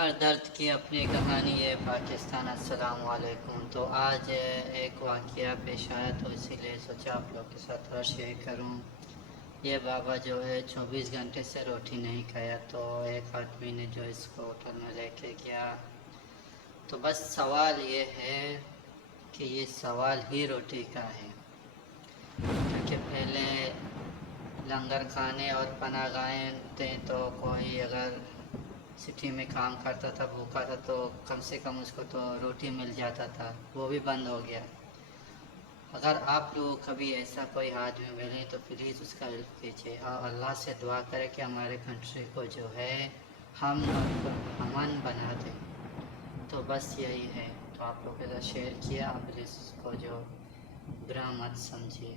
ہر درد کی اپنی کہانی ہے پاکستان۔ السلام علیکم۔ تو آج ایک واقعہ پیش آیا تو اسی لیے سوچا آپ لوگ کے ساتھ تھوڑا شیئر کروں۔ یہ بابا جو ہے 24 گھنٹے سے روٹی نہیں کھایا، تو ایک آدمی نے جو اس کو ہوٹل میں لے کے گیا، تو بس سوال یہ ہے کہ یہ سوال ہی روٹی کا ہے، کیونکہ پہلے لنگر کھانے اور پناہ گاہیں تھے، تو کوئی اگر سٹی میں کام کرتا تھا بھوکا تھا تو کم سے کم اس کو تو روٹی مل جاتا تھا، وہ بھی بند ہو گیا۔ اگر آپ لوگ کبھی ایسا کوئی آدمی ملے تو پلیز اس کا ہیلپ کیجیے، اور اللہ سے دعا کرے کہ ہمارے کنٹری کو جو ہے ہم امن بنا دے۔ تو بس یہی ہے، تو آپ لوگ کے ساتھ شیئر کیا، پلیز اس کو جو برا مت سمجھیے۔